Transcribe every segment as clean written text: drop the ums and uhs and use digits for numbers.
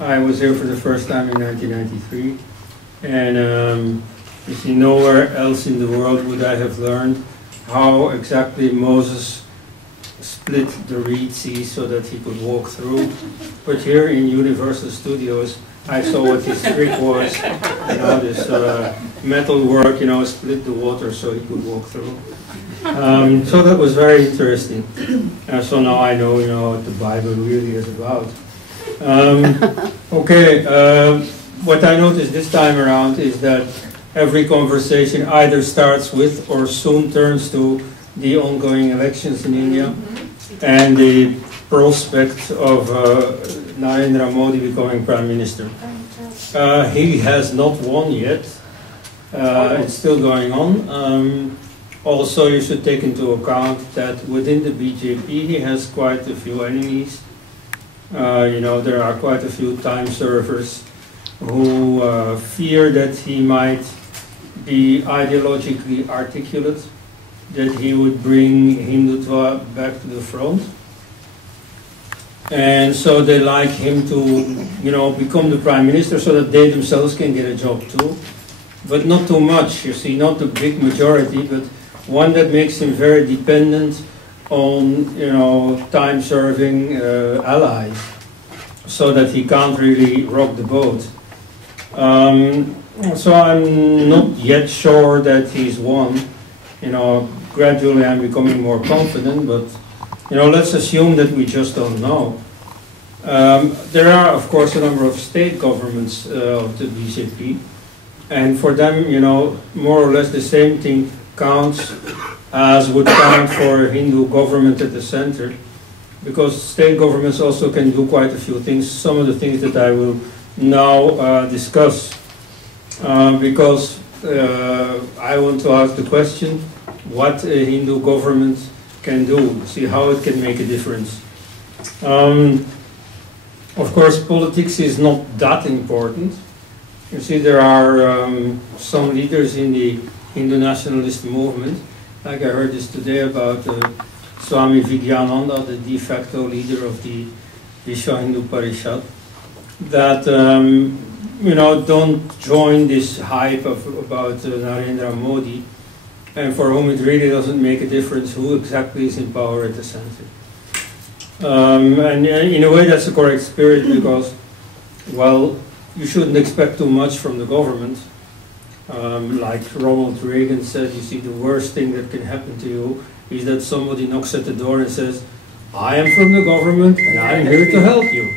I was here for the first time in 1993, and you see, nowhere else in the world would I have learned how exactly Moses split the Red Sea so that he could walk through. But here in Universal Studios, I saw what his trick was, this metal work, split the water so he could walk through. So that was very interesting. So now I know, what the Bible really is about. What I noticed this time around is that every conversation either starts with or soon turns to the ongoing elections in India and the prospect of Narendra Modi becoming Prime Minister. He has not won yet. It's still going on. Also, you should take into account that within the BJP he has quite a few enemies. There are quite a few time servers who fear that he might be ideologically articulate, that he would bring Hindutva back to the front. And so they like him to, become the Prime Minister so that they themselves can get a job too. But not too much, you see, not a big majority, but one that makes him very dependent on, time-serving allies, so that he can't really rock the boat. So I'm not yet sure that he's won. Gradually I'm becoming more confident, but let's assume that we just don't know. There are, of course, a number of state governments of the BJP, and for them, more or less the same thing counts as would count for a Hindu government at the center, because state governments also can do quite a few things, some of the things that I will now discuss, because I want to ask the question, what a Hindu government can do, see how it can make a difference. Of course, politics is not that important. You see, there are some leaders in the Hindu nationalist movement, like I heard this today about Swami Vivekananda, the de facto leader of the Vishwa Hindu Parishad, that don't join this hype about Narendra Modi, and for whom it really doesn't make a difference who exactly is in power at the center. And in a way that's the correct spirit, because, well, you shouldn't expect too much from the government. Like Ronald Reagan said, you see, the worst thing that can happen to you is that somebody knocks at the door and says, I am from the government and I'm here to help you.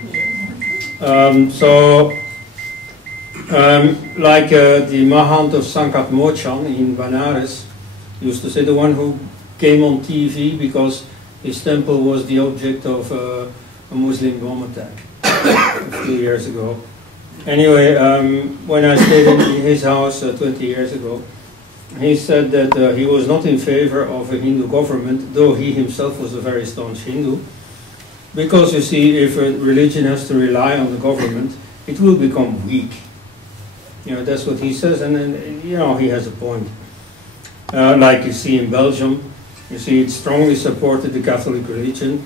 Like the Mahant of Sankat Mochan in Benares used to say, the one who came on TV because his temple was the object of a Muslim bomb attack a few years ago. Anyway, when I stayed in his house 20 years ago, he said that he was not in favor of a Hindu government, though he himself was a very staunch Hindu, because you see, if a religion has to rely on the government, it will become weak. That's what he says, and then, he has a point. Like you see in Belgium, you see, it strongly supported the Catholic religion,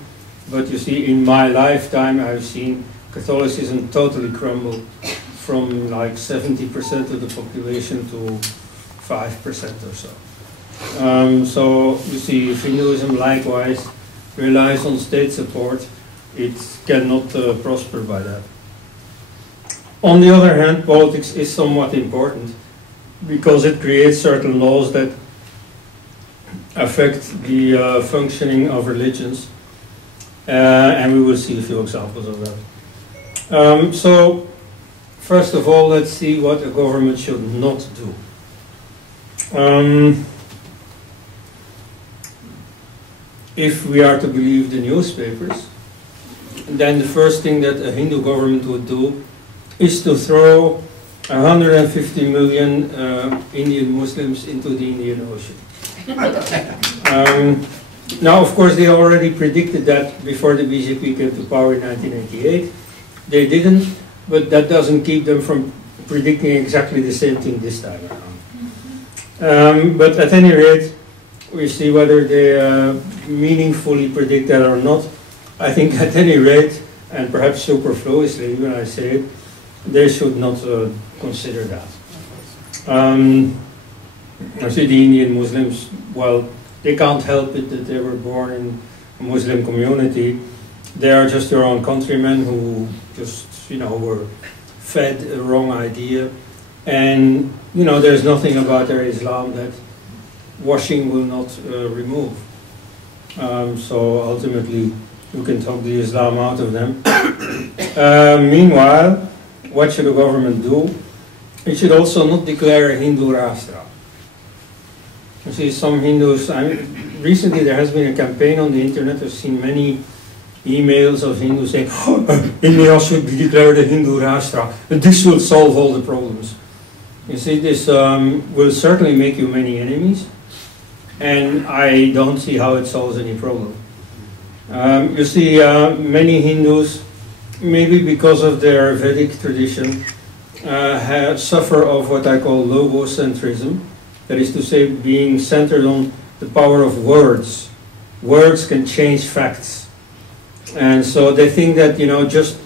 but you see, in my lifetime, I've seen Catholicism totally crumble from like 70% of the population to 5% or so. So you see, if Hinduism likewise relies on state support, it cannot prosper by that. On the other hand, politics is somewhat important because it creates certain laws that affect the functioning of religions, and we will see a few examples of that. So, first of all, let's see what a government should not do. If we are to believe the newspapers, then the first thing that a Hindu government would do is to throw 150 million Indian Muslims into the Indian Ocean. Now, of course, they already predicted that before the BJP came to power in 1988. They didn't, but that doesn't keep them from predicting exactly the same thing this time around. But at any rate, we see whether they meaningfully predict that or not. I think at any rate, and perhaps superfluously when I say it, they should not consider that. I see the Indian Muslims, well, they can't help it that they were born in a Muslim community. They are just their own countrymen who just, were fed a wrong idea. And, there's nothing about their Islam that washing will not remove. So ultimately, you can talk the Islam out of them. Meanwhile, what should the government do? It should also not declare a Hindu Rashtra. You see, some Hindus, recently there has been a campaign on the internet. I've seen many emails of Hindus saying, India should be declared a Hindu Rashtra, and this will solve all the problems. You see, this will certainly make you many enemies, and I don't see how it solves any problem. You see, many Hindus, maybe because of their Vedic tradition, suffer of what I call logocentrism. That is to say, being centered on the power of words. Words can change facts. And so they think that, just,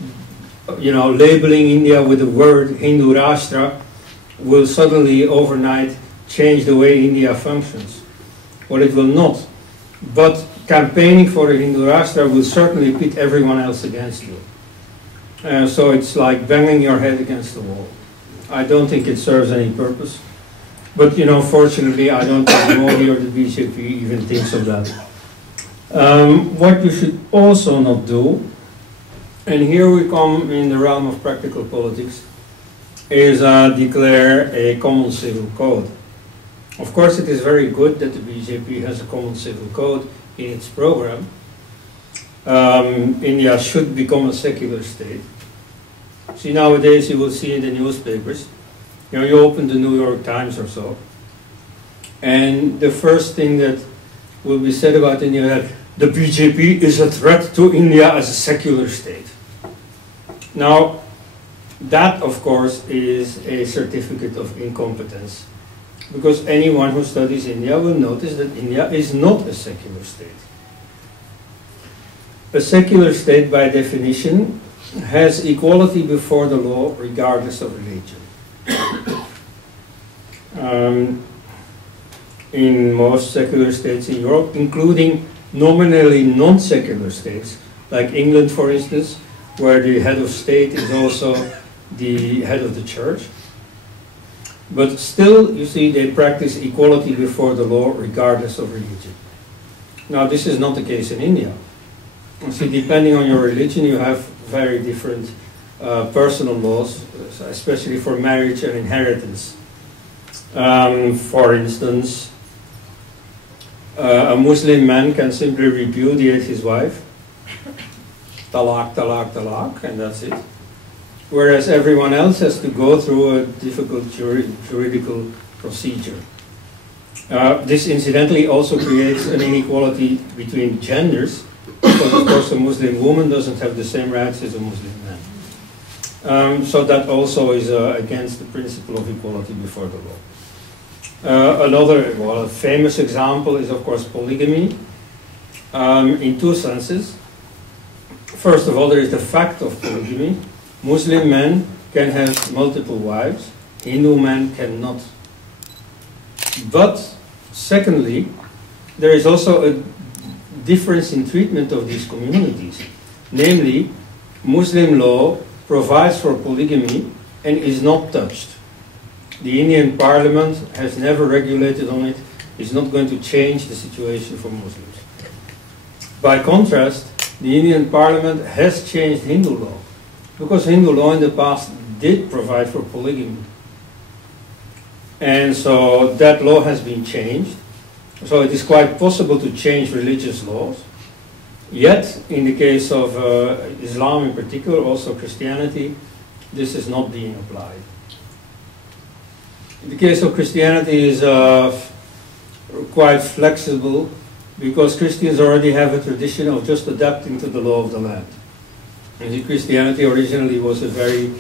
labeling India with the word Hindu Rashtra will suddenly overnight change the way India functions. Well, it will not. But campaigning for a Hindu Rashtra will certainly pit everyone else against you. So it's like banging your head against the wall. I don't think it serves any purpose. But, fortunately, I don't think Modi or the BJP even thinks of that. What you should also not do, and here we come in the realm of practical politics, is declare a common civil code. Of course, it is very good that the BJP has a common civil code in its program. India should become a secular state. See, nowadays you will see in the newspapers, you open the New York Times or so, and the first thing that will be said about India is that the BJP is a threat to India as a secular state. Now, that, of course, is a certificate of incompetence, because anyone who studies India will notice that India is not a secular state. A secular state, by definition, has equality before the law regardless of religion. In most secular states in Europe, including nominally non-secular states, like England, for instance, where the head of state is also the head of the church. But still, you see, they practice equality before the law regardless of religion. Now, this is not the case in India. You see, depending on your religion, you have very different personal laws, especially for marriage and inheritance. For instance, a Muslim man can simply repudiate his wife, talaq, talaq, talaq, and that's it. Whereas everyone else has to go through a difficult juridical procedure. This incidentally also creates an inequality between genders, because of course a Muslim woman doesn't have the same rights as a Muslim man. So that also is against the principle of equality before the law. A famous example is of course polygamy, in two senses. First of all, there is the fact of polygamy. Muslim men can have multiple wives, Hindu men cannot. But secondly, there is also a difference in treatment of these communities. Namely, Muslim law provides for polygamy and is not touched. The Indian parliament has never regulated on it, is not going to change the situation for Muslims. By contrast, the Indian parliament has changed Hindu law, because Hindu law in the past did provide for polygamy. And so that law has been changed. So it is quite possible to change religious laws. Yet, in the case of Islam in particular, also Christianity, this is not being applied. In the case of Christianity is quite flexible, because Christians already have a tradition of just adapting to the law of the land. And Christianity originally was a very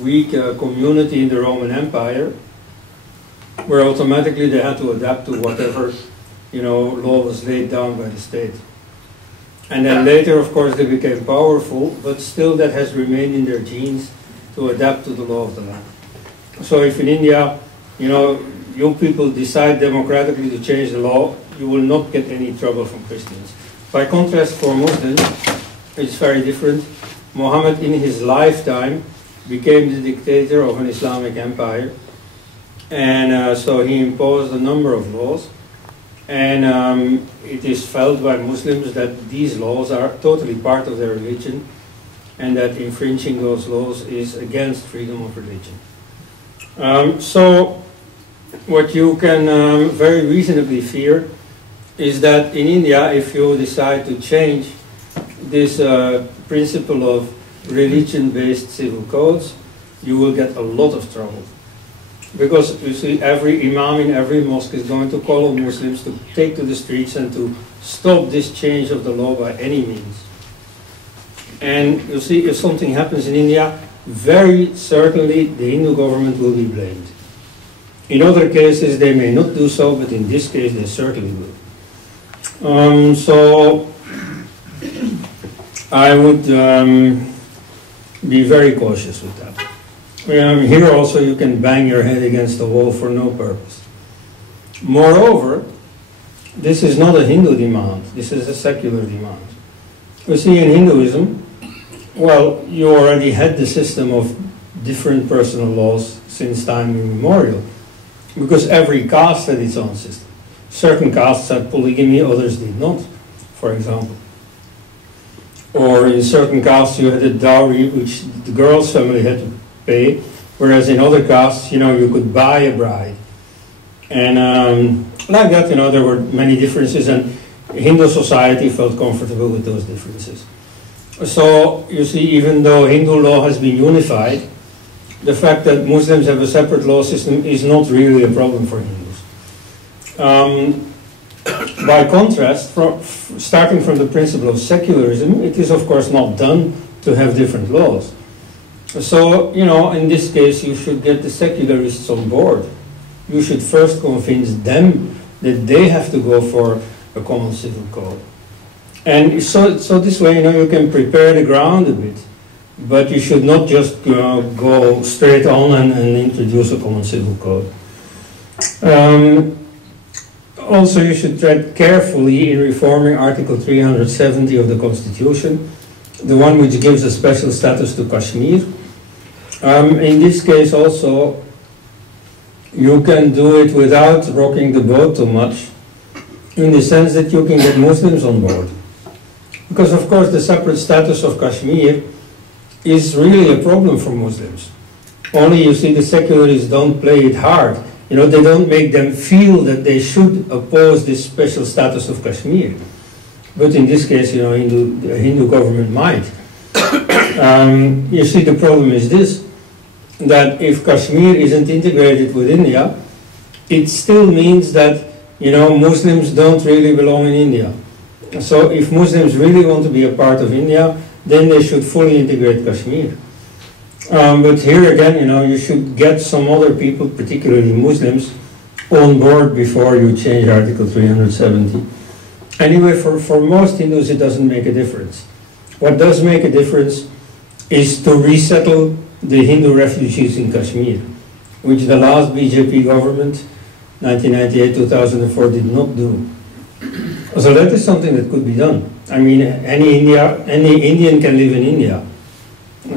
weak community in the Roman Empire, where automatically they had to adapt to whatever law was laid down by the state. And then later, of course, they became powerful, but still that has remained in their genes to adapt to the law of the land. So if in India, you people decide democratically to change the law, you will not get any trouble from Christians. By contrast, for Muslims, it's very different. Muhammad, in his lifetime, became the dictator of an Islamic empire, and so he imposed a number of laws, and it is felt by Muslims that these laws are totally part of their religion, and that infringing those laws is against freedom of religion. So what you can very reasonably fear is that in India, if you decide to change this principle of religion-based civil codes, you will get a lot of trouble. Because you see, every imam in every mosque is going to call on Muslims to take to the streets and to stop this change of the law by any means. And you see, if something happens in India, very certainly the Hindu government will be blamed. In other cases, they may not do so, but in this case, they certainly will. So I would be very cautious with that. Here also you can bang your head against the wall for no purpose. Moreover, this is not a Hindu demand, this is a secular demand. You see, in Hinduism, well, you already had the system of different personal laws since time immemorial, because every caste had its own system. Certain castes had polygamy, others did not, for example. Or in certain castes you had a dowry which the girl's family had to pay, whereas in other castes, you could buy a bride. And like that, there were many differences, and Hindu society felt comfortable with those differences. So, you see, even though Hindu law has been unified, the fact that Muslims have a separate law system is not really a problem for Hindus. By contrast, starting from the principle of secularism, it is of course not done to have different laws. So, in this case, you should get the secularists on board. You should first convince them that they have to go for a common civil code. And so this way, you can prepare the ground a bit. But you should not just go straight on and introduce a common civil code. Also, you should tread carefully in reforming Article 370 of the Constitution, the one which gives a special status to Kashmir. In this case also, you can do it without rocking the boat too much, in the sense that you can get Muslims on board. Because of course the separate status of Kashmir is really a problem for Muslims. Only, you see, the secularists don't play it hard. They don't make them feel that they should oppose this special status of Kashmir. But in this case, the Hindu government might. You see, the problem is this, that if Kashmir isn't integrated with India, it still means that, Muslims don't really belong in India. So if Muslims really want to be a part of India, then they should fully integrate Kashmir. But here again, you should get some other people, particularly Muslims, on board before you change Article 370. Anyway, for most Hindus it doesn't make a difference. What does make a difference is to resettle the Hindu refugees in Kashmir, which the last BJP government, 1998-2004, did not do. So that is something that could be done. I mean, any Indian can live in India.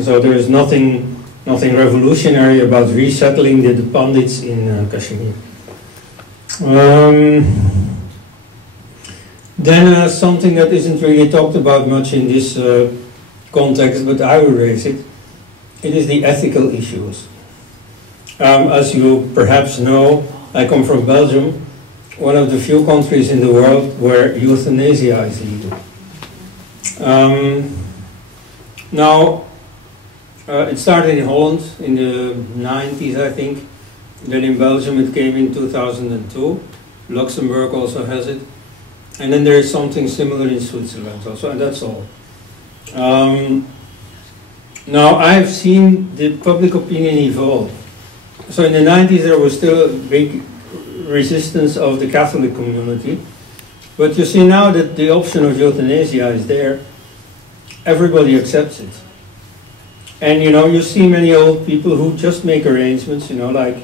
So there is nothing revolutionary about resettling the Pandits in Kashmir. Then something that isn't really talked about much in this context, but I will raise it. It is the ethical issues. As you perhaps know, I come from Belgium, one of the few countries in the world where euthanasia is legal. Now, it started in Holland in the 90s, I think. Then in Belgium it came in 2002. Luxembourg also has it. And then there is something similar in Switzerland also, and that's all. Now, I've seen the public opinion evolve. So in the 90s there was still a big resistance of the Catholic community. But you see, now that the option of euthanasia is there, everybody accepts it. And you know, you see many old people who just make arrangements, you know, like,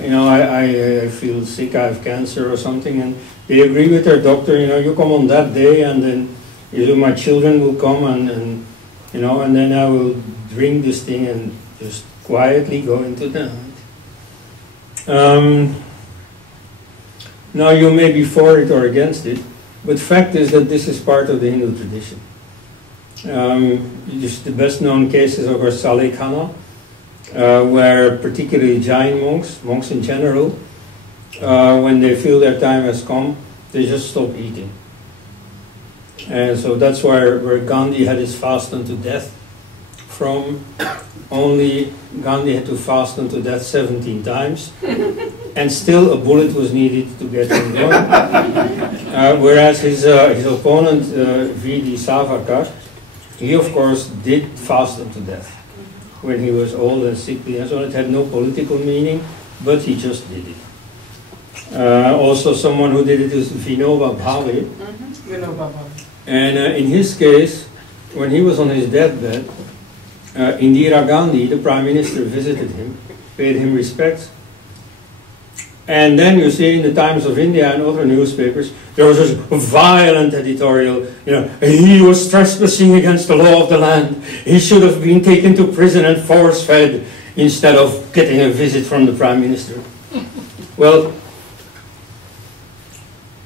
you know, I feel sick, I have cancer or something, and they agree with their doctor, you know, you come on that day, and then you know, my children will come, and you know, and then I will drink this thing and just quietly go into the night. Now you may be for it or against it, but fact is that this is part of the Hindu tradition. Just the best known cases are Saleh Khana, where particularly Jain monks in general, when they feel their time has come, they just stop eating. And so that's where Gandhi had his fast unto death from. Only Gandhi had to fast unto death 17 times, and still a bullet was needed to get him going. Whereas his opponent, V.D. Savarkar, he of course did fast unto death when he was old and sickly, and so it had no political meaning, but he just did it. Also someone who did it is Vinoba Bhave. And in his case, when he was on his deathbed, Indira Gandhi, the Prime Minister, visited him, paid him respects. And then you see in the Times of India and other newspapers, there was this violent editorial, you know, he was trespassing against the law of the land. He should have been taken to prison and force-fed instead of getting a visit from the Prime Minister. Well,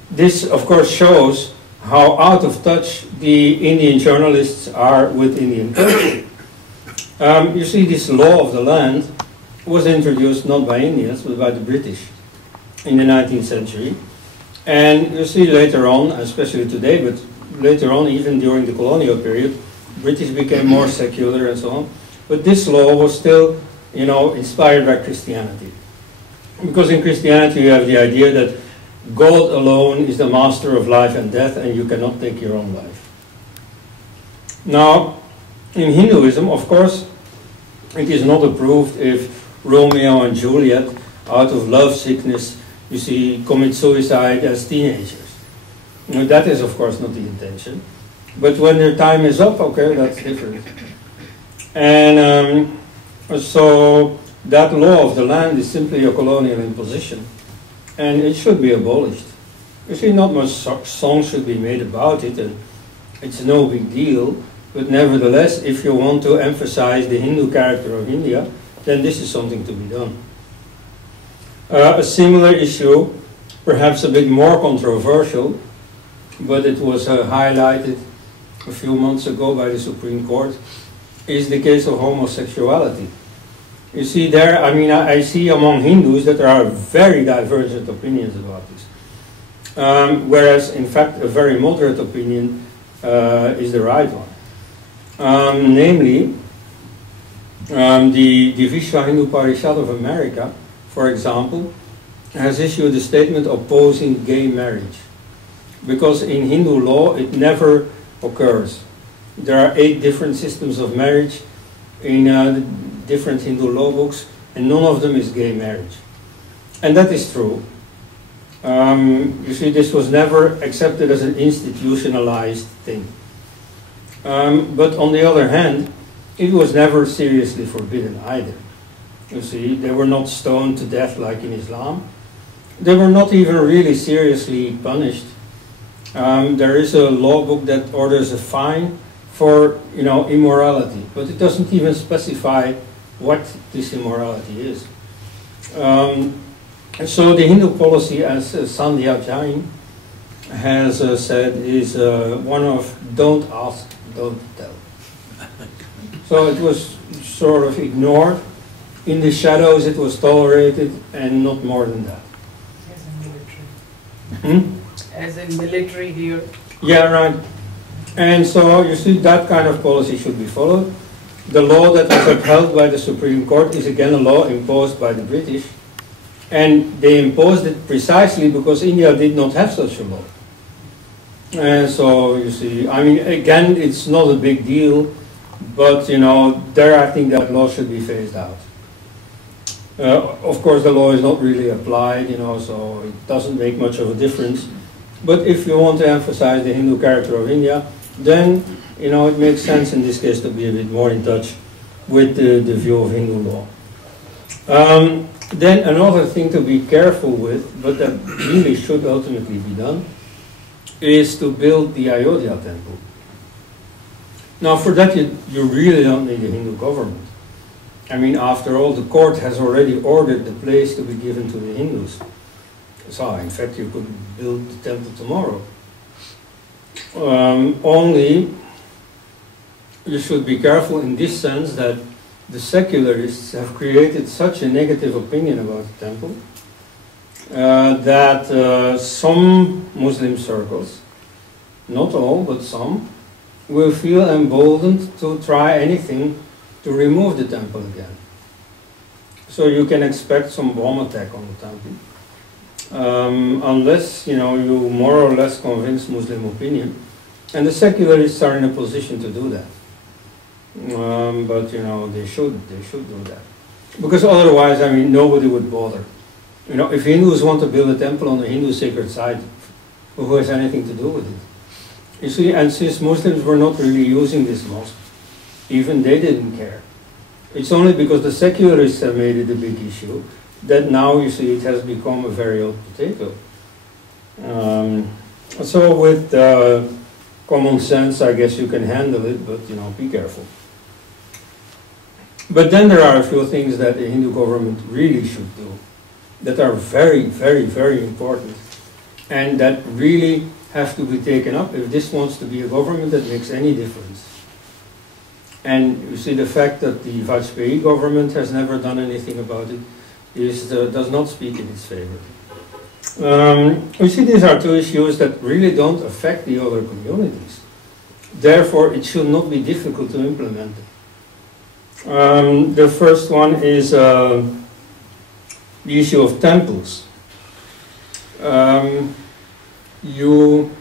this of course shows how out of touch the Indian journalists are with Indian culture. You see, this law of the land was introduced not by Indians, but by the British in the 19th century. And you see later on, especially today, but later on, even during the colonial period, British became more secular and so on. But this law was still, you know, inspired by Christianity. Because in Christianity you have the idea that God alone is the master of life and death, and you cannot take your own life. Now, in Hinduism, of course, it is not approved if Romeo and Juliet, out of love sickness, you see, commit suicide as teenagers. Now, that is, of course, not the intention. But when their time is up, okay, that's different. And so that law of the land is simply a colonial imposition, and it should be abolished. You see, not much song should be made about it, and it's no big deal. But nevertheless, if you want to emphasize the Hindu character of India, then this is something to be done. A similar issue, perhaps a bit more controversial, but it was highlighted a few months ago by the Supreme Court, is the case of homosexuality. You see there, I mean, I see among Hindus that there are very divergent opinions about this. Whereas, in fact, a very moderate opinion is the right one. Namely, the Vishwa Hindu Parishad of America, for example, has issued a statement opposing gay marriage. Because in Hindu law, it never occurs. There are 8 different systems of marriage in different Hindu law books, and none of them is gay marriage. And that is true. You see, this was never accepted as an institutionalized thing. But on the other hand, it was never seriously forbidden either. You see, they were not stoned to death like in Islam. They were not even really seriously punished. There is a law book that orders a fine for, you know, immorality, but it doesn't even specify what this immorality is. So the Hindu policy, as Sandhya Jain has said, is one of don't ask, don't tell. So it was sort of ignored. In the shadows it was tolerated, and not more than that. As in military. As in military here. Yeah, right. And so you see, that kind of policy should be followed. The law that was upheld by the Supreme Court is again a law imposed by the British. And they imposed it precisely because India did not have such a law. And so, you see, I mean, again, it's not a big deal, but, you know, there I think that law should be phased out. Of course, the law is not really applied, you know, so it doesn't make much of a difference. But if you want to emphasize the Hindu character of India, then it makes sense in this case to be a bit more in touch with the view of Hindu law. Then another thing to be careful with, but that really should ultimately be done, is to build the Ayodhya temple. Now for that you really don't need a Hindu government. I mean, after all, the court has already ordered the place to be given to the Hindus. So in fact you could build the temple tomorrow. Only you should be careful in this sense that the secularists have created such a negative opinion about the temple that some Muslim circles, not all, but some, will feel emboldened to try anything to remove the temple again. So you can expect some bomb attack on the temple, unless you more or less convince Muslim opinion, and the secularists are in a position to do that. But they should do that, because otherwise, I mean, nobody would bother. If Hindus want to build a temple on a Hindu sacred site, who has anything to do with it? You see, and since Muslims were not really using this mosque, even they didn't care. It's only because the secularists have made it a big issue that now, you see, it has become a very hot potato. So with common sense, I guess you can handle it, but be careful. But then there are a few things that the Hindu government really should do that are very, very, very important, and that really have to be taken up if this wants to be a government that makes any difference. And you see, the fact that the Vajpayee government has never done anything about it does not speak in its favor. You see, these are two issues that really don't affect the other communities. Therefore, it should not be difficult to implement them. The first one is the issue of temples. You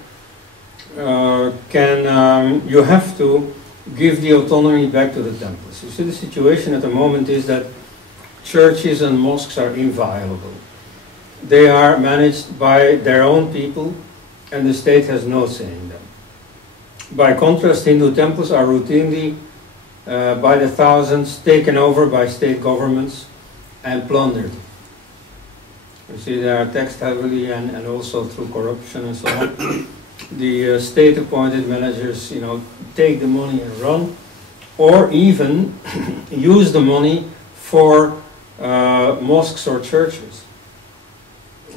have to give the autonomy back to the temples. You see, the situation at the moment is that churches and mosques are inviolable. They are managed by their own people, and the state has no say in them. By contrast, Hindu temples are routinely, by the thousands, taken over by state governments and plundered. You see, they are taxed heavily and also through corruption and so on. The state-appointed managers, take the money and run, or even use the money for mosques or churches.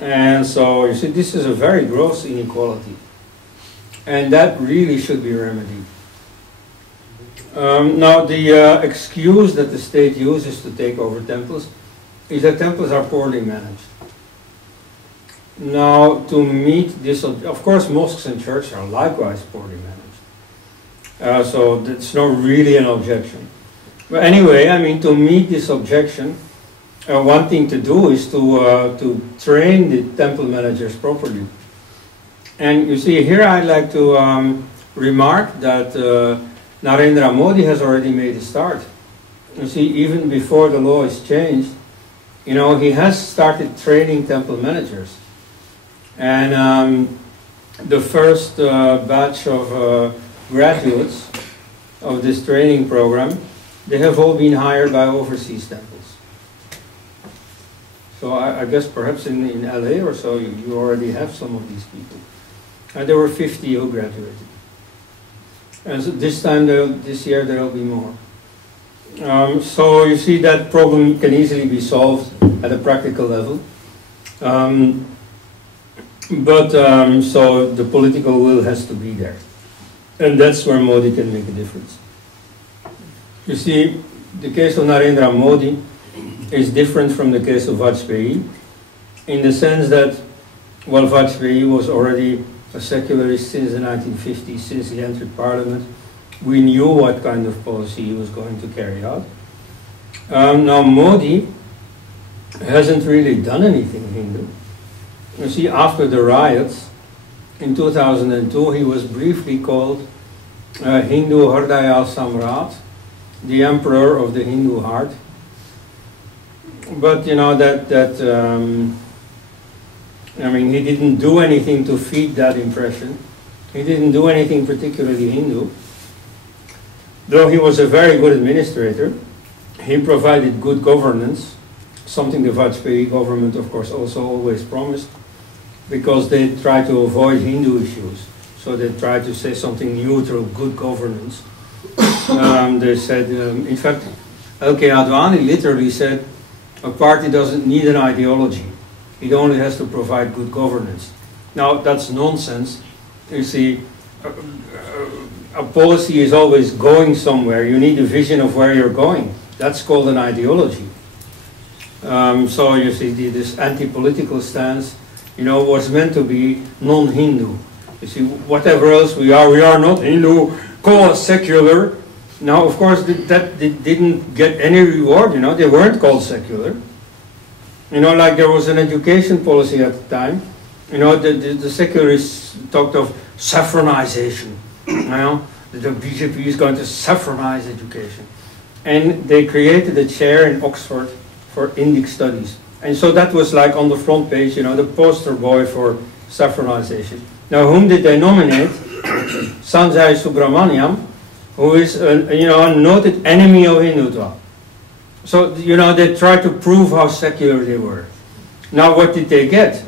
And so, you see, this is a very gross inequality. And that really should be remedied. Now, the excuse that the state uses to take over temples is that temples are poorly managed. Now, to meet this, of course, mosques and churches are likewise poorly managed. So that's not really an objection. But anyway, I mean, to meet this objection, one thing to do is to train the temple managers properly. And you see, here I'd like to remark that Narendra Modi has already made a start. You see, even before the law is changed, he has started training temple managers. And the first batch of graduates of this training program, they have all been hired by overseas temples. So I guess perhaps in LA or so you already have some of these people. And there were 50 who graduated. And so this year there will be more. So you see, that problem can easily be solved at a practical level. So the political will has to be there. And that's where Modi can make a difference. You see, the case of Narendra Modi is different from the case of Vajpayee, in the sense that, while Vajpayee was already a secularist since the 1950s, since he entered parliament, we knew what kind of policy he was going to carry out. Now Modi hasn't really done anything Hindu. You see, after the riots in 2002, he was briefly called Hindu Hardaya Samrat, the emperor of the Hindu heart. But I mean, he didn't do anything to feed that impression. He didn't do anything particularly Hindu. Though he was a very good administrator, he provided good governance, something the Vajpayee government, of course, also always promised, because they tried to avoid Hindu issues. So they tried to say something neutral, good governance. They said, in fact, L.K. Advani literally said, a party doesn't need an ideology. It only has to provide good governance. Now, that's nonsense. You see, a policy is always going somewhere. You need a vision of where you're going. That's called an ideology. So you see, this anti-political stance, you know, was meant to be non-Hindu. You see, whatever else we are not Hindu, call us secular. Now, of course, that didn't get any reward, you know, they weren't called secular. You know, like there was an education policy at the time. You know, the secularists talked of saffronization. You know, the BJP is going to saffronize education. And they created a chair in Oxford for Indic studies. And so that was like on the front page, you know, the poster boy for saffronization. Now, whom did they nominate? Sanjay Subramaniam, who is a noted enemy of Hindutva. So, you know, they tried to prove how secular they were. Now, what did they get?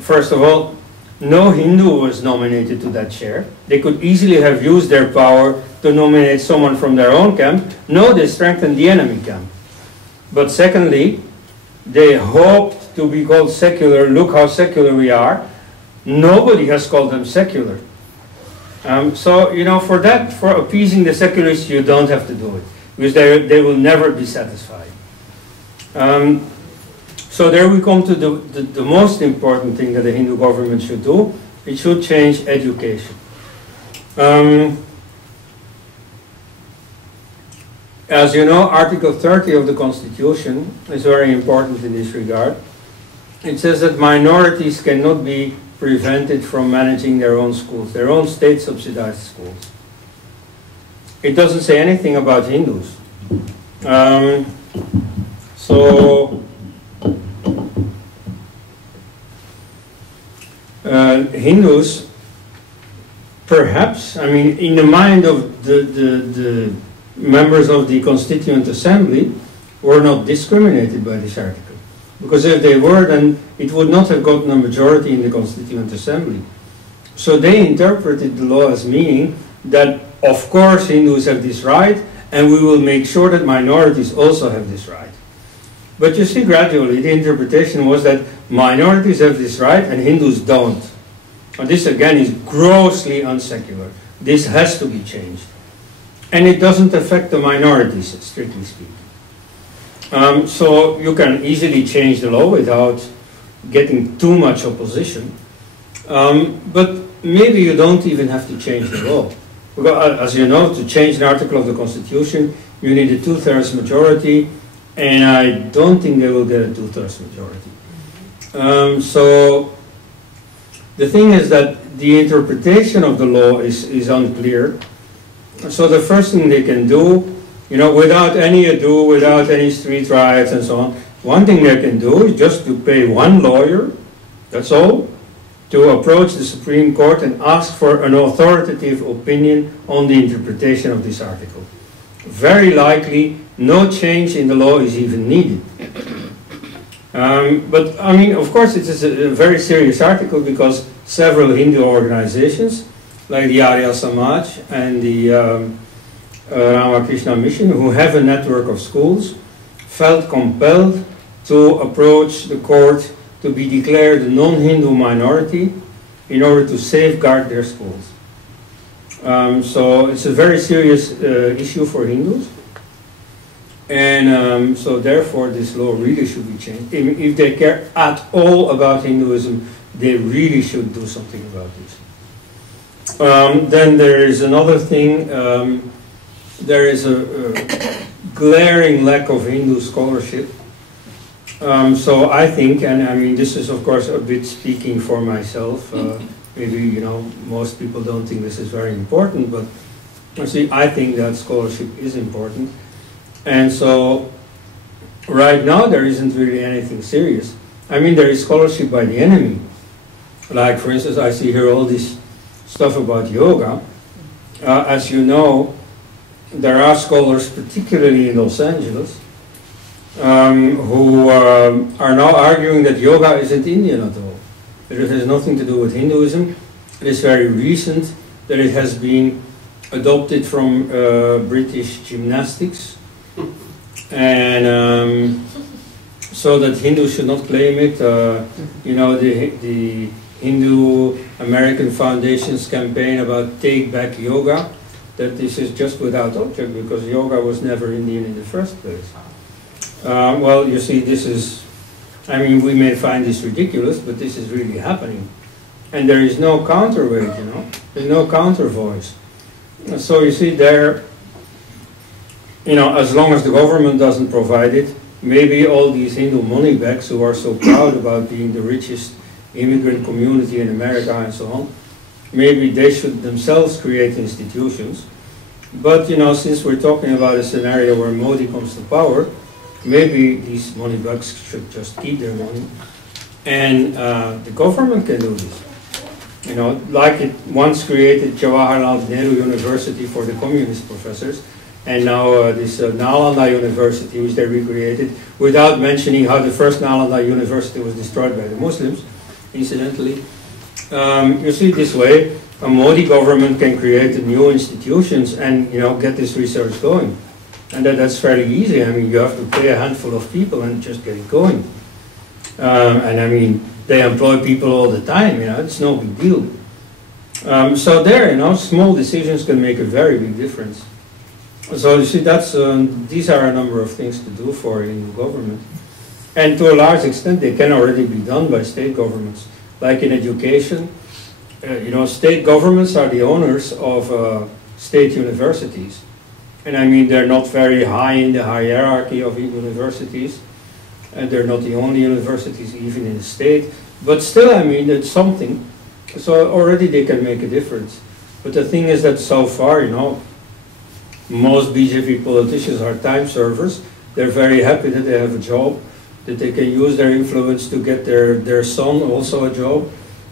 First of all, no Hindu was nominated to that chair. They could easily have used their power to nominate someone from their own camp. No, they strengthened the enemy camp. But secondly, they hoped to be called secular. Look how secular we are. Nobody has called them secular. So, you know, for appeasing the secularists, you don't have to do it, because they will never be satisfied. So there we come to the most important thing that the Hindu government should do. It should change education. As you know, Article 30 of the Constitution is very important in this regard. It says that minorities cannot be prevented from managing their own schools, their own state-subsidized schools. It doesn't say anything about Hindus. Hindus, perhaps, I mean, in the mind of the members of the Constituent Assembly, were not discriminated by this article. Because if they were, then it would not have gotten a majority in the Constituent Assembly. So they interpreted the law as meaning that, of course, Hindus have this right, and we will make sure that minorities also have this right. But you see, gradually, the interpretation was that minorities have this right and Hindus don't. And this, again, is grossly unsecular. This has to be changed. And it doesn't affect the minorities, strictly speaking. So you can easily change the law without getting too much opposition. But maybe you don't even have to change the law. Because, as you know, to change an article of the Constitution, you need a 2/3 majority, and I don't think they will get a 2/3 majority. So the thing is that the interpretation of the law is unclear. So the first thing they can do, you know, without any ado, without any street riots and so on, one thing they can do is just to pay one lawyer, that's all, to approach the Supreme Court and ask for an authoritative opinion on the interpretation of this article. Very likely, no change in the law is even needed. But, I mean, of course, it is a very serious article because several Hindu organizations, like the Arya Samaj and the Ramakrishna Mission, who have a network of schools, felt compelled to approach the court to be declared a non-Hindu minority in order to safeguard their schools. So it's a very serious issue for Hindus. And so therefore this law really should be changed. If they care at all about Hinduism, they really should do something about this. Then there is another thing. There is a glaring lack of Hindu scholarship. So I think, and I mean this is of course a bit speaking for myself, maybe, you know, most people don't think this is very important, but see, I think that scholarship is important. And so right now there isn't really anything serious. I mean, there is scholarship by the enemy. Like, for instance, I see here all this stuff about yoga. As you know, there are scholars, particularly in Los Angeles, who are now arguing that yoga isn't Indian at all. That it has nothing to do with Hinduism. It is very recent that it has been adopted from British gymnastics. And so that Hindus should not claim it. You know, the Hindu American Foundation's campaign about take back yoga, that this is just without object because yoga was never Indian in the first place. Well, you see, this is, I mean, we may find this ridiculous, but this is really happening. And there is no counterweight, you know, there's no counter voice. So you see there, you know, as long as the government doesn't provide it, maybe all these Hindu moneybags who are so proud about being the richest immigrant community in America and so on, maybe they should themselves create institutions. But, you know, since we're talking about a scenario where Modi comes to power, maybe these moneybags should just keep their money. And the government can do this. You know, like it once created Jawaharlal Nehru University for the communist professors, and now this Nalanda University, which they recreated, without mentioning how the first Nalanda University was destroyed by the Muslims, incidentally. You see, this way, a Modi government can create new institutions and, you know, get this research going. And that's fairly easy. I mean, you have to pay a handful of people and just get it going. And I mean, they employ people all the time, you know, it's no big deal. So there, you know, small decisions can make a very big difference. So you see, that's, these are a number of things to do for a new government. And to a large extent, they can already be done by state governments. Like in education, you know, state governments are the owners of state universities. And I mean, they're not very high in the hierarchy of universities. And they're not the only universities even in the state. But still, I mean, it's something. So already they can make a difference. But the thing is that so far, you know, most BJP politicians are time servers. They're very happy that they have a job, that they can use their influence to get their son also a job,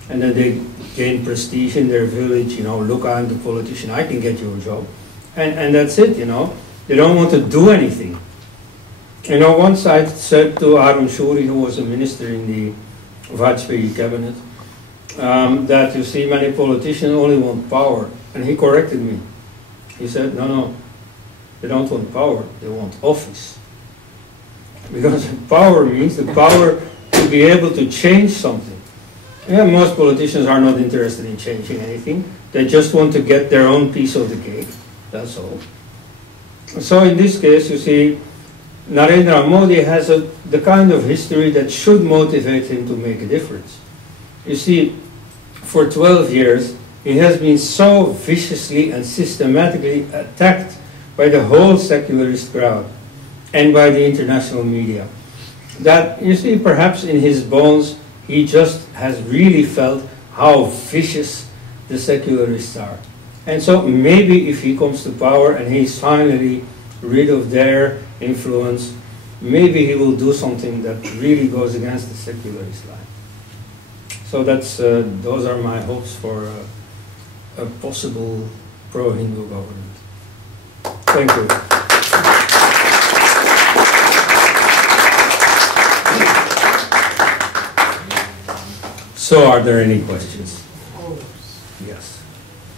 and then they gain prestige in their village. You know, look, I'm the politician, I can get you a job. And that's it, you know. They don't want to do anything. You know, once I said to Arun Shuri, who was a minister in the Vajpayee cabinet, that you see many politicians only want power. And he corrected me. He said, no, they don't want power, they want office. Because power means the power to be able to change something. Yeah, most politicians are not interested in changing anything. They just want to get their own piece of the cake. That's all. So in this case, you see, Narendra Modi has the kind of history that should motivate him to make a difference. You see, for 12 years, he has been so viciously and systematically attacked by the whole secularist crowd and by the international media that, you see, perhaps in his bones, he just has really felt how vicious the secularists are. And so maybe if he comes to power and he's finally rid of their influence, maybe he will do something that really goes against the secularist line. So that's, those are my hopes for a possible pro-Hindu government. Thank you. So are there any questions? Yes.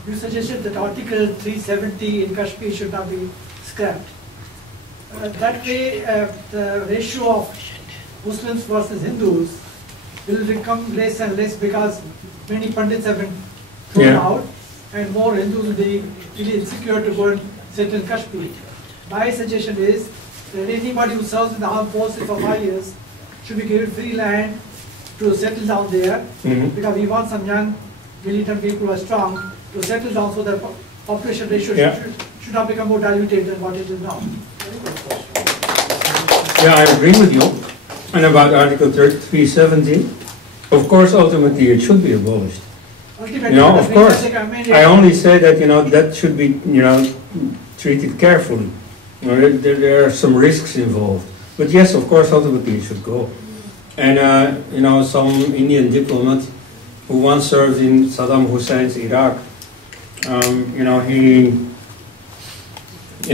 You suggested that Article 370 in Kashmir should not be scrapped. That way, the ratio of Muslims versus Hindus will become less and less because many Pandits have been thrown out and more Hindus will be really insecure to go and settle in Kashmir. My suggestion is that anybody who serves in the armed forces for 5 years should be given free land to settle down there because we want some young militant people who are strong to settle down so that population ratio should not become more diluted than what it is now. Yeah, I agree with you. And about Article 370, of course, ultimately it should be abolished. Ultimately, you know, of course. I only say that, you know, that should be, you know, treated carefully. You know, there are some risks involved. But yes, of course, ultimately it should go. And, you know, some Indian diplomat who once served in Saddam Hussein's Iraq. He,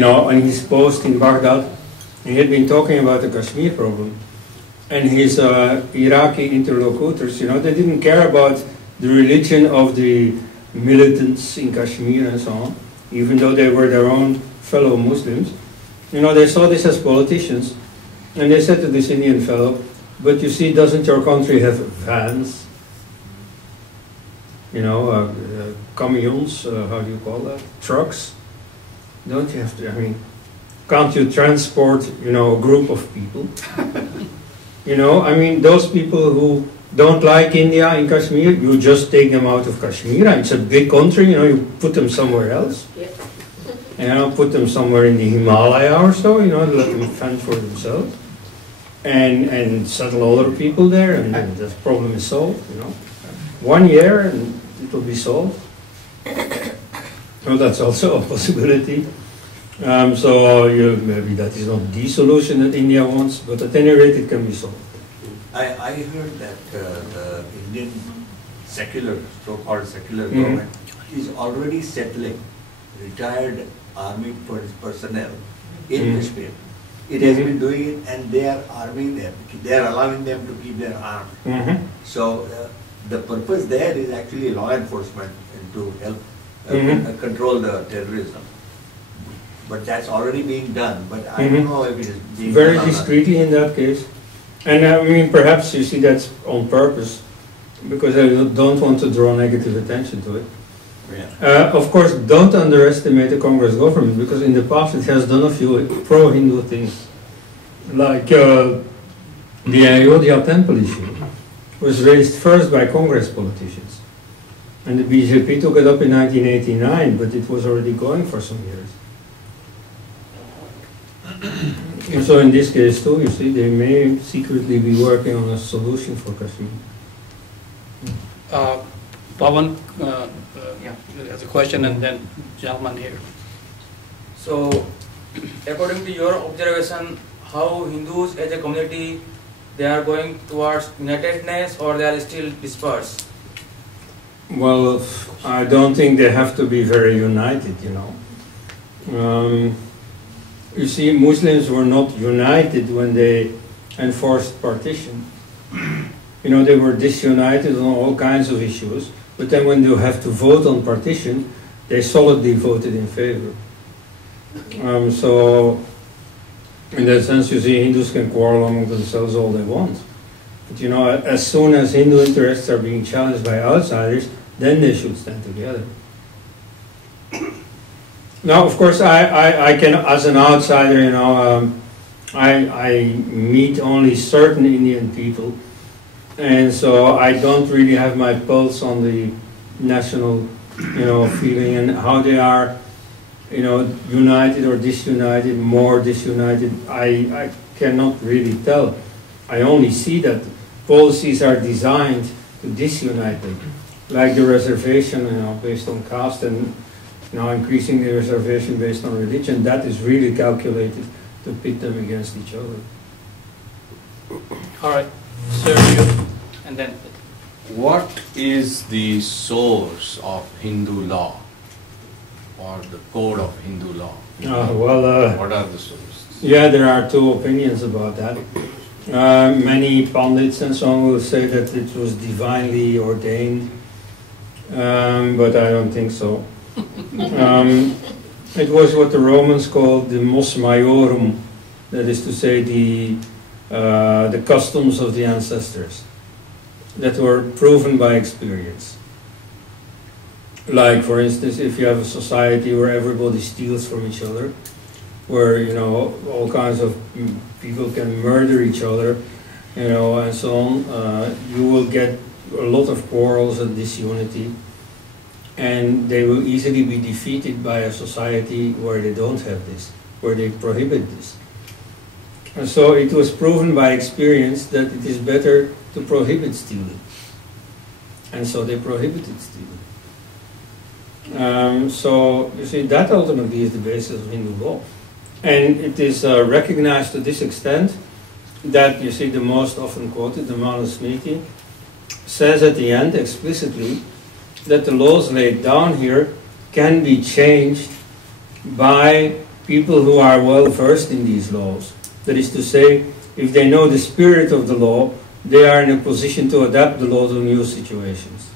on his post in Baghdad, he had been talking about the Kashmir problem. And his Iraqi interlocutors, they didn't care about the religion of the militants in Kashmir and so on, even though they were their own fellow Muslims. They saw this as politicians. And they said to this Indian fellow, but you see, doesn't your country have vans? Camions, how do you call that? Trucks? Don't you have to, can't you transport, a group of people? Those people who don't like India in Kashmir, you just take them out of Kashmir. It's a big country, you put them somewhere else. Put them somewhere in the Himalaya or so, let them fend for themselves. And settle other people there, and the problem is solved, 1 year and it will be solved. So that's also a possibility. Maybe that is not the solution that India wants, but at any rate it can be solved. I heard that the Indian so-called secular government is already settling retired army personnel in Kashmir. It has been doing it, and they are arming them. They are allowing them to keep their arms. So the purpose there is actually law enforcement and to help control the terrorism. But that's already being done. But I don't know if it is being very done discreetly in that case. And perhaps you see that's on purpose, because I don't want to draw negative attention to it. Yeah. Of course, don't underestimate the Congress government, because in the past it has done a few pro-Hindu things. Like the Ayodhya temple issue was raised first by Congress politicians. And the BJP took it up in 1989, but it was already going for some years. And so in this case too, you see, they may secretly be working on a solution for Kashmir. Pawan, there's a question, and then gentleman here. So, according to your observation, how Hindus as a community, they are going towards unitedness, or they are still dispersed? Well, I don't think they have to be very united, You see, Muslims were not united when they enforced partition. They were disunited on all kinds of issues, but then when you have to vote on partition, they solidly voted in favor. So, in that sense, you see, Hindus can quarrel among themselves all they want. But as soon as Hindu interests are being challenged by outsiders, then they should stand together. Now, of course, I can, as an outsider, I meet only certain Indian people, and so I don't really have my pulse on the national, feeling and how they are, united or disunited, more disunited. I cannot really tell. I only see that policies are designed to disunite them, like the reservation, based on caste, and now increasing the reservation based on religion. That is really calculated to pit them against each other. All right, sir, you, and then. What is the source of Hindu law, or the code of Hindu law? What are the sources? Yeah, there are two opinions about that. Many pundits and so on will say that it was divinely ordained, but I don't think so. It was what the Romans called the mos maiorum, that is to say the customs of the ancestors that were proven by experience. Like, for instance, if you have a society where everybody steals from each other, where all kinds of people can murder each other, and so on, you will get a lot of quarrels and disunity. And they will easily be defeated by a society where they don't have this, where they prohibit this. And so it was proven by experience that it is better to prohibit stealing. And so they prohibited stealing. So you see, that ultimately is the basis of Hindu law. And it is recognized to this extent that, you see, the most often quoted, the Manusmriti, says at the end explicitly that the laws laid down here can be changed by people who are well versed in these laws. That is to say, if they know the spirit of the law, they are in a position to adapt the law to new situations.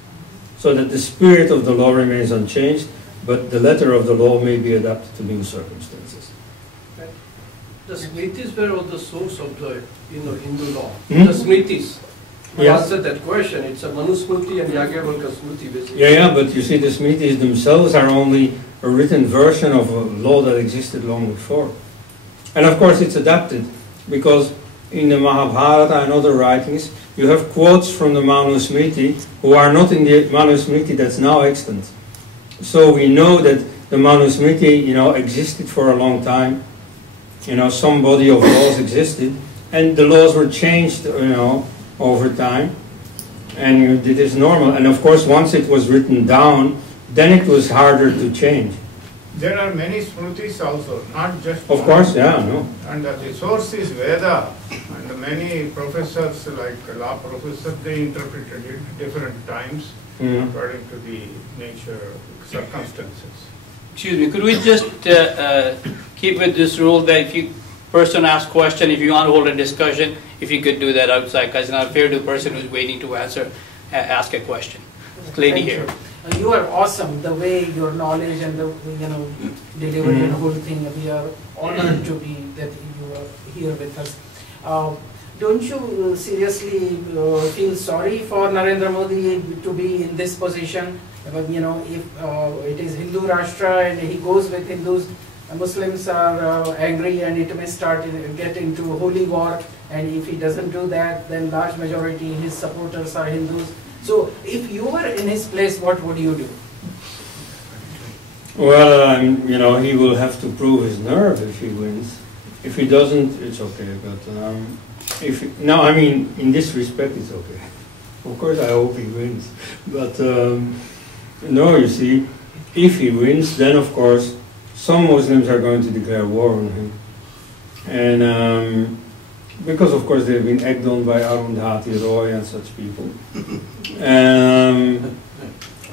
So that the spirit of the law remains unchanged, but the letter of the law may be adapted to new circumstances. The Smritis were the source of the Hindu law. Hmm? The Smritis. I Yes. answered that question. It's a Manusmriti and Yagyavalkya Smriti basically. Yeah, but you see, the Smritis themselves are only a written version of a law that existed long before. And of course it's adapted, because in the Mahabharata and other writings, you have quotes from the Manusmriti who are not in the Manusmriti that's now extant. So we know that the Manusmriti, existed for a long time. Some body of laws existed, and the laws were changed, over time. And it is normal. And of course, once it was written down, then it was harder to change. There are many Smritis also, not just Of one. course, yeah, no. And the source is Veda, and many professors, like law professors, they interpreted it different times according to the nature, circumstances. Excuse me, could we just keep with this rule that if you person asks question, if you want to hold a discussion, if you could do that outside, because it's not fair to a person who's waiting to ask a question. Lady Thank here. You are awesome, the way your knowledge and the delivery and the whole thing. We are honored to be that you are here with us. Don't you seriously feel sorry for Narendra Modi to be in this position? But, if it is Hindu Rashtra and he goes with Hindus, Muslims are angry and it may get into holy war. And if he doesn't do that, then large majority his supporters are Hindus. So, if you were in his place, what would you do? Well, he will have to prove his nerve if he wins. If he doesn't, it's okay. But in this respect, it's okay. Of course, I hope he wins. But no, you see, if he wins, then of course some Muslims are going to declare war on him, and because of course they've been egged on by Arundhati Roy and such people.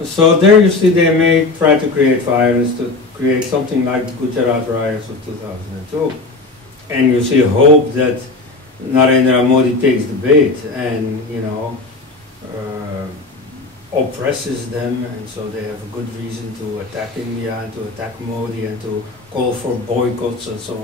So there you see they may try to create violence, to create something like the Gujarat riots of 2002. And you see hope that Narendra Modi takes the bait and, oppresses them, and so they have a good reason to attack India and to attack Modi and to call for boycotts and so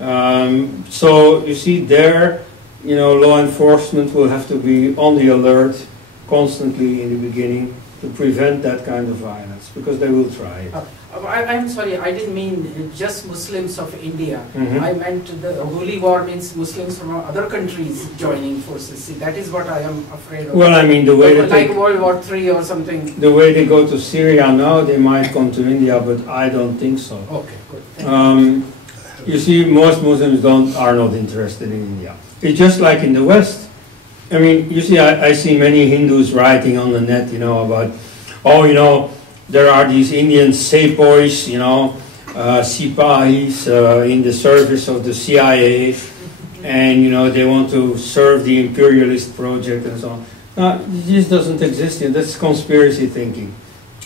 on. So you see there, law enforcement will have to be on the alert constantly in the beginning to prevent that kind of violence, because they will try it. I'm sorry, I didn't mean just Muslims of India. Mhm. I meant the holy war means Muslims from other countries joining forces. See, that is what I am afraid of. Well, the way that like World War III or something. the way they go to Syria now, they might come to India, but I don't think so. Okay, good. Thank You see, most Muslims are not interested in India. It's just like in the West. You see, I see many Hindus writing on the net, about, there are these Indian sepoys, sipahis in the service of the CIA, and, they want to serve the imperialist project and so on. No, this doesn't exist. That's conspiracy thinking.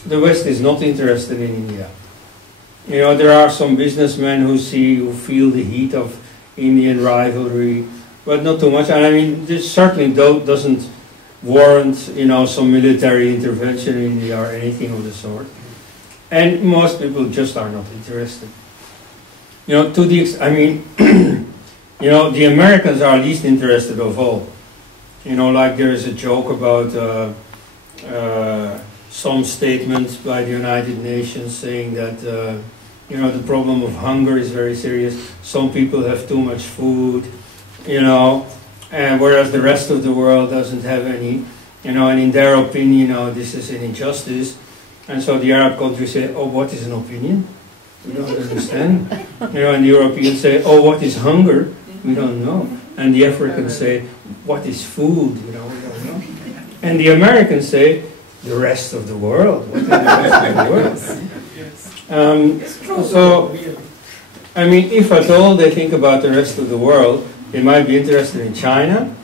The West is not interested in India. There are some businessmen who feel the heat of Indian rivalry, but not too much. And this certainly doesn't warrant, some military intervention in India or anything of the sort. And most people just are not interested. The Americans are least interested of all. Like there is a joke about some statements by the United Nations saying that, the problem of hunger is very serious. Some people have too much food, and whereas the rest of the world doesn't have any, and in their opinion, this is an injustice. And so the Arab countries say, oh, what is an opinion? We don't understand. And the Europeans say, oh, what is hunger? We don't know. And the Africans say, what is food? We don't know. And the Americans say, the rest of the world. What is the rest of the world? So, if at all they think about the rest of the world, they might be interested in China,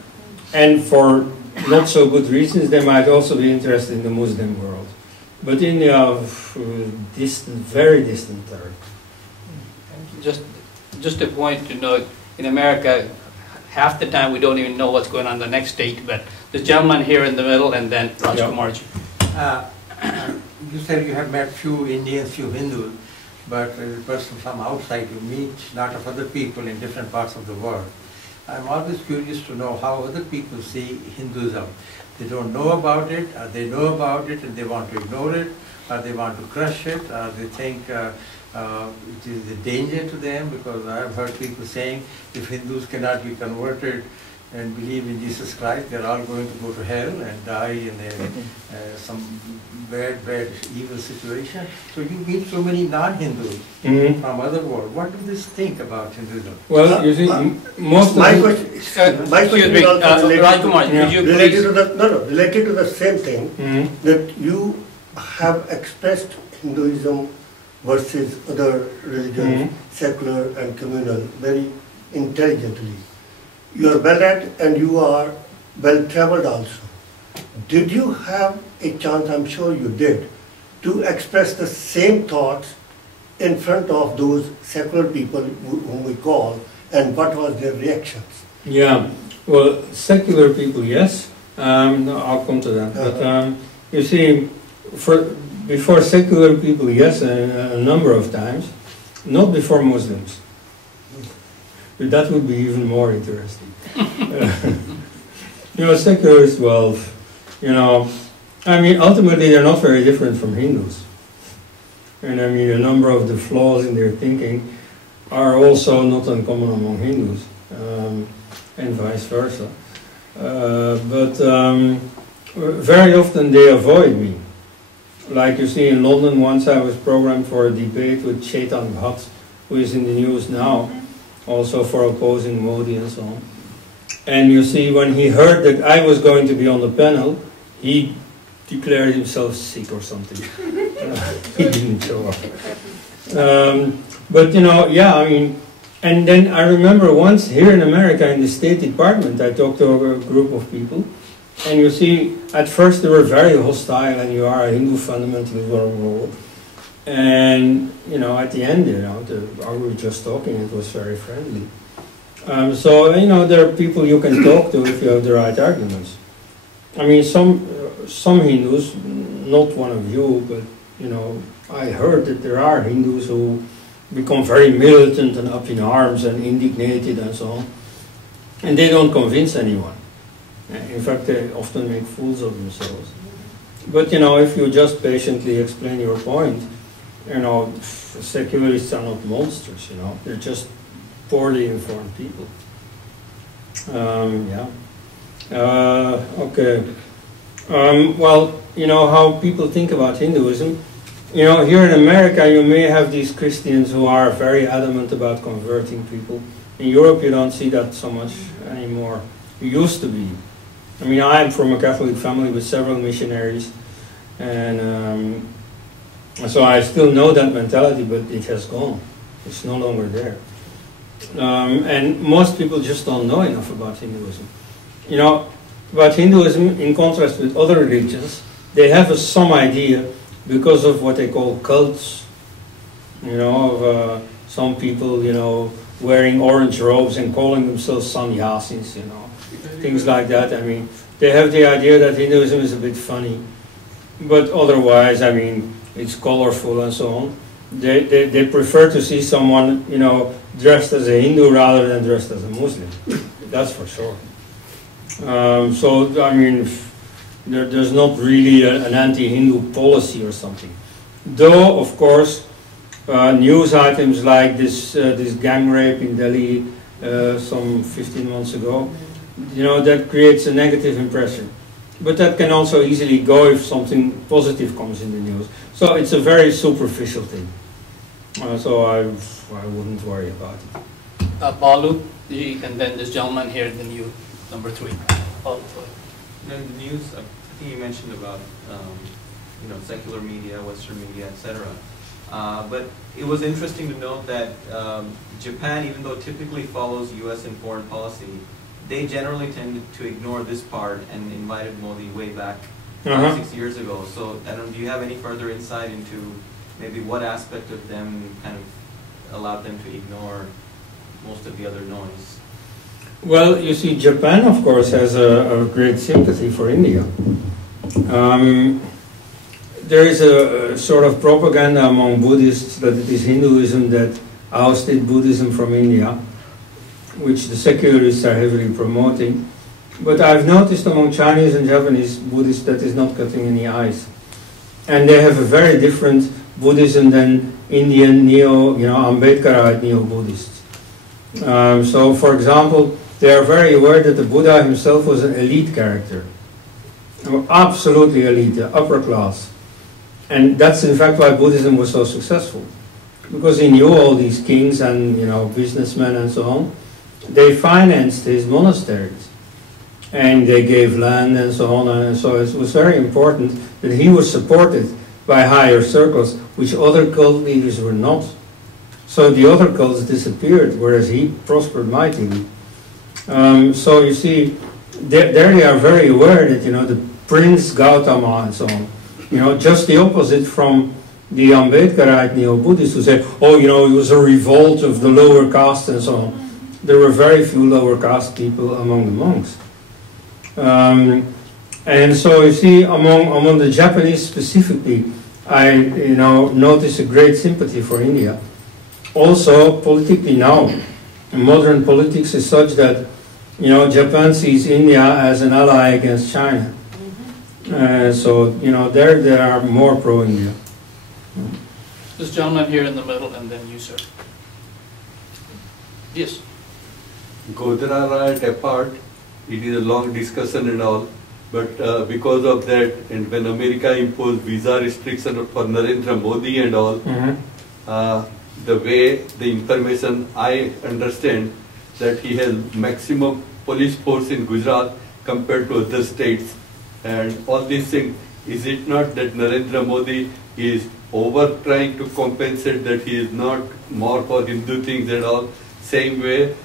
and for not so good reasons, they might also be interested in the Muslim world. But India, distant, very distant third. Just a point to note, in America, half the time we don't even know what's going on in the next state, but the gentleman here in the middle and then Rajkumarji. You said you have met few Indians, few Hindus, but as a person from outside, you meet a lot of other people in different parts of the world. I'm always curious to know how other people see Hinduism. They don't know about it, or they know about it and they want to ignore it, or they want to crush it, or they think it is a danger to them, because I've heard people saying if Hindus cannot be converted and believe in Jesus Christ, they're all going to go to hell and die in some bad, evil situation. So you meet so many non-Hindus from other world. What do they think about Hinduism? Well, you see, most my of question is also related to the same thing, that you have expressed Hinduism versus other religions, secular and communal, very intelligently. You are well read and you are well traveled also. Did you have a chance, I'm sure you did, to express the same thoughts in front of those secular people whom we call, and what was their reactions? Yeah, well, secular people, yes. I'll come to that. But you see, before secular people, yes, a number of times, not before Muslims. But that would be even more interesting. Secularists, well, I mean, ultimately they're not very different from Hindus. And I mean, a number of the flaws in their thinking are also not uncommon among Hindus, and vice versa. But very often they avoid me. Like you see in London, once I was programmed for a debate with Chetan Bhatt, who is in the news now, also for opposing Modi and so on. And you see, when he heard that I was going to be on the panel, he declared himself sick or something. He didn't show up. But yeah, I mean, and then I remember once here in America in the State Department, I talked to a group of people, and you see, at first they were very hostile, and you are a Hindu fundamentalist, and at the end, we were just talking, it was very friendly. So there are people you can talk to if you have the right arguments. I mean, some Hindus, not one of you, but I heard that there are Hindus who become very militant and up in arms and indignated and so on, and they don't convince anyone. In fact, they often make fools of themselves. But if you just patiently explain your point, secularists are not monsters. They're just poorly informed people. Yeah. Okay. Well, how people think about Hinduism. Here in America, you may have these Christians who are very adamant about converting people. In Europe, you don't see that so much anymore. It used to be. I mean, I am from a Catholic family with several missionaries, and so I still know that mentality, but it has gone. It's no longer there. And most people just don't know enough about Hinduism. About Hinduism, in contrast with other religions, they have some idea because of what they call cults. Of some people, wearing orange robes and calling themselves sannyasis, things like that. I mean, they have the idea that Hinduism is a bit funny, but otherwise, I mean, it's colorful and so on. They prefer to see someone, dressed as a Hindu rather than dressed as a Muslim. That's for sure. So, I mean, there's not really an anti-Hindu policy or something. Though, of course, news items like this gang rape in Delhi some 15 months ago, that creates a negative impression. But that can also easily go if something positive comes in the news. So it's a very superficial thing. So I wouldn't worry about it. Balu, and then this gentleman here, then you, number 3. Balu. In the news, I think you mentioned about secular media, Western media, etc. But it was interesting to note that Japan, even though it typically follows U.S. in foreign policy, they generally tended to ignore this part and invited Modi way back 6 years ago. So do you have any further insight into maybe what aspect of them kind of allowed them to ignore most of the other noise? Well, you see, Japan, of course, has a great sympathy for India. There is a sort of propaganda among Buddhists that it is Hinduism that ousted Buddhism from India, which the secularists are heavily promoting. But I've noticed among Chinese and Japanese Buddhists that is not cutting any ice. And they have a very different Buddhism than Indian Ambedkarite neo-Buddhists. So, for example, they are very aware that the Buddha himself was an elite character. Absolutely elite, the upper class. And that's in fact why Buddhism was so successful. Because he knew all these kings and businessmen and so on. They financed his monasteries. And they gave land and so on. And so it was very important that he was supported by higher circles, which other cult leaders were not. So the other cults disappeared, whereas he prospered mightily. So you see, there they are very aware that, the Prince Gautama and so on, just the opposite from the Ambedkarite neo-Buddhists who say, it was a revolt of the lower caste and so on. There were very few lower caste people among the monks. And so you see, among the Japanese specifically, I notice a great sympathy for India. Also, politically now, modern politics is such that Japan sees India as an ally against China. So there they are more pro-India. This gentleman here in the middle, and then you, sir. Yes. Godra riot apart, it is a long discussion and all, but because of that, and when America imposed visa restriction for Narendra Modi and all, the way the information I understand that he has maximum police force in Gujarat compared to other states, and all these things, is it not that Narendra Modi is over trying to compensate that he is not more for Hindu things and all? Same way,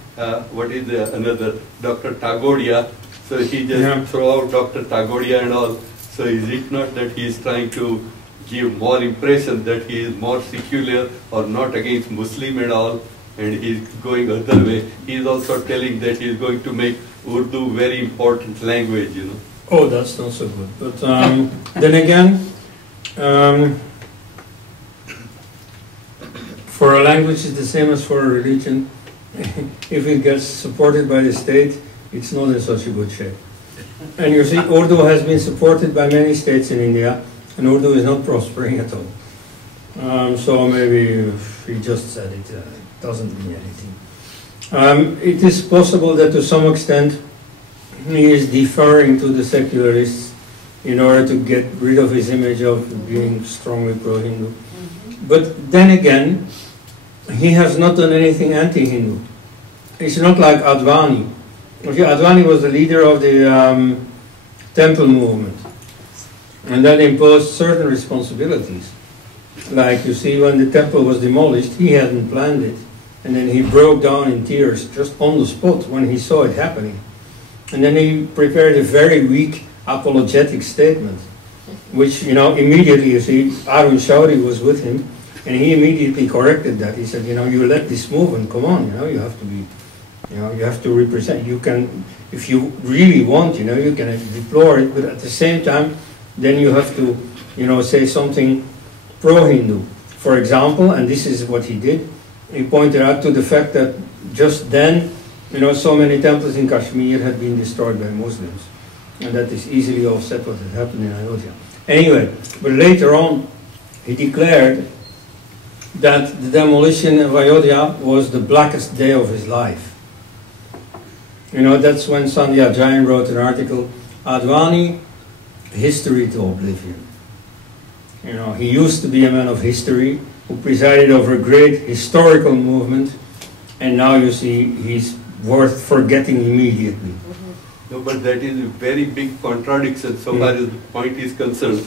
what is another, Dr. Tagodia, so he just throw out Dr. Tagodia and all. So is it not that he is trying to give more impression that he is more secular or not against Muslim and all, and he is going other way? He is also telling that he is going to make Urdu very important language, Oh, that's not so good. But then again, for a language it's the same as for a religion. If it gets supported by the state, it's not in such a good shape. And you see, Urdu has been supported by many states in India, and Urdu is not prospering at all. So maybe he just said it, doesn't mean anything. It is possible that to some extent he is deferring to the secularists in order to get rid of his image of being strongly pro-Hindu. But then again, he has not done anything anti-Hindu. It's not like Advani. Advani was the leader of the temple movement, and that imposed certain responsibilities. Like, you see, when the temple was demolished, he hadn't planned it, and then he broke down in tears just on the spot when he saw it happening. And then he prepared a very weak apologetic statement, which, immediately, you see, Arun Shauri was with him, and he immediately corrected that. He said, you let this move, and come on, you have to be, you have to represent. You can, if you really want, you can deplore it, but at the same time, then you have to, say something pro-Hindu. For example, and this is what he did, he pointed out to the fact that just then, so many temples in Kashmir had been destroyed by Muslims, and that is easily offset what had happened in Ayodhya. Anyway, but later on, he declared that the demolition of Ayodhya was the blackest day of his life. That's when Sandhya Jain wrote an article, Advani, History to Oblivion. He used to be a man of history who presided over a great historical movement, and now you see he's worth forgetting immediately. No, but that is a very big contradiction so far as the point is concerned.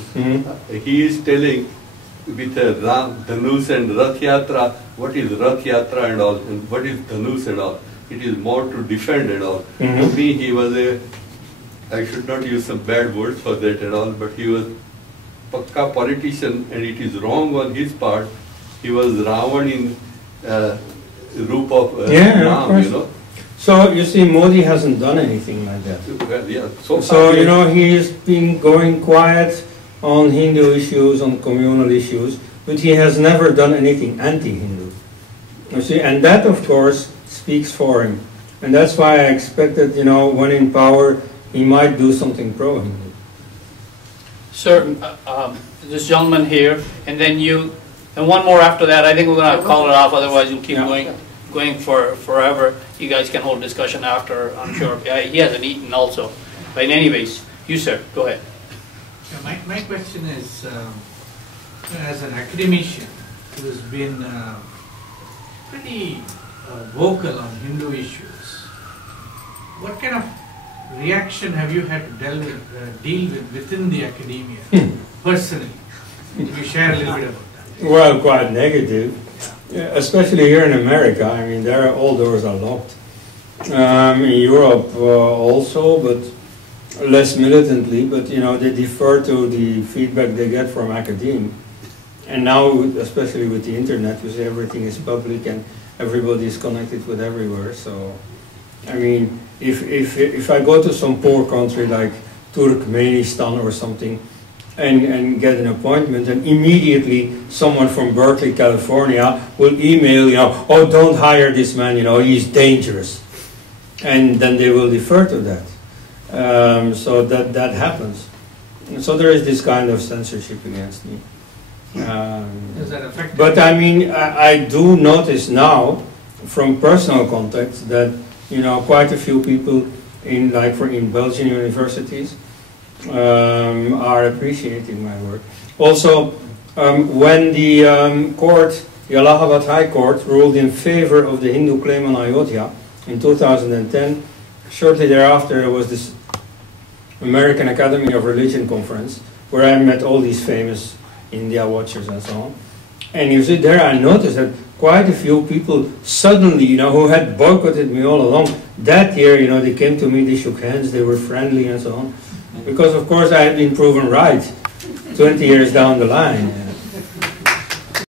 He is telling with Ram, Dhanush and Rath Yatra, what is Rath Yatra and all, and what is Dhanush and all. it is more to defend and all. Mhm. To me, he was a, I should not use some bad words for that and all, but he was pakka politician, and it is wrong on his part. He was Ravan in roop of Ram, you know. So you see, Modi hasn't done anything like that. Well, yeah, so So, you know, he's been going quiet on Hindu issues, on communal issues, but he has never done anything anti-Hindu. You see, and that, of course, speaks for him. And that's why I expected, you know, when in power, he might do something pro-Hindu. Sir, this gentleman here, and then you, and one more after that. I think we're going to call it off, otherwise you'll keep going for forever. You guys can hold discussion after, I'm sure. He hasn't eaten also. But anyways, you sir, go ahead. Yeah, my question is, as an academician who's been pretty vocal on Hindu issues, what kind of reaction have you had to deal with within the academia, personally? If you share a little bit about that. Well, quite negative. Especially here in America, I mean, there all doors are locked. In Europe also, but less militantly, but you know, they defer to the feedback they get from academia. And now, especially with the internet, you see everything is public and everybody is connected with everywhere. So, I mean, if I go to some poor country like Turkmenistan or something, and get an appointment, and immediately someone from Berkeley, California will email, you know, oh, don't hire this man, you know, he's dangerous. And then they will defer to that. So that happens. And so there is this kind of censorship against me. Does that affect? But I mean, I do notice now, from personal context, that, you know, quite a few people in Belgian universities are appreciating my work. Also, when the court, the Allahabad High Court, ruled in favor of the Hindu claim on Ayodhya in 2010, shortly thereafter there was this American Academy of Religion conference where I met all these famous India watchers and so on. And you see there, I noticed that quite a few people suddenly, you know, who had boycotted me all along, that year, you know, they came to me, they shook hands, they were friendly and so on. Because, of course, I had been proven right 20 years down the line.